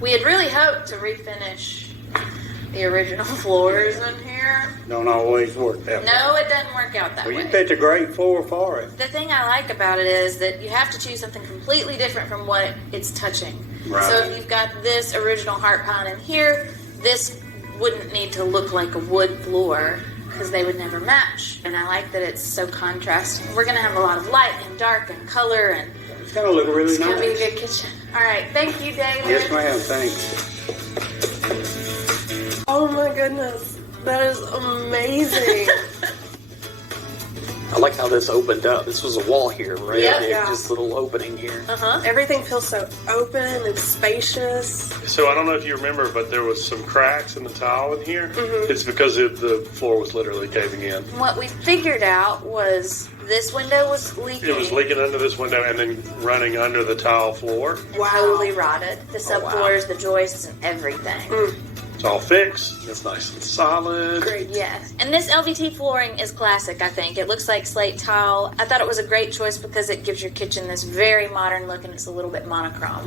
We had really hoped to refinish the original floors in here. Don't always work that way. No, it doesn't work out that Well, way. you picked a great floor for it. The thing I like about it is that you have to choose something completely different from what it's touching. Right. So if you've got this original heart pine in here, this wouldn't need to look like a wood floor because they would never match. And I like that it's so contrasting. We're going to have a lot of light and dark and color, and It's going to look really it's nice. going to be a good kitchen. All right, thank you, David. Yes, ma'am. Thanks. Oh my goodness, that is amazing. I like how this opened up. This was a wall here, right? Yeah. Just a little opening here. Everything feels so open and spacious. So I don't know if you remember, but there was some cracks in the tile in here. It's because the floor was literally caving in. What we figured out was this window was leaking. It was leaking under this window and then running under the tile floor. Wow. Totally rotted. The subfloors, the joists, and everything. It's all fixed. It's nice and solid. Great. Yes. And this LVT flooring is classic, I think. It looks like slate tile. I thought it was a great choice because it gives your kitchen this very modern look and it's a little bit monochrome.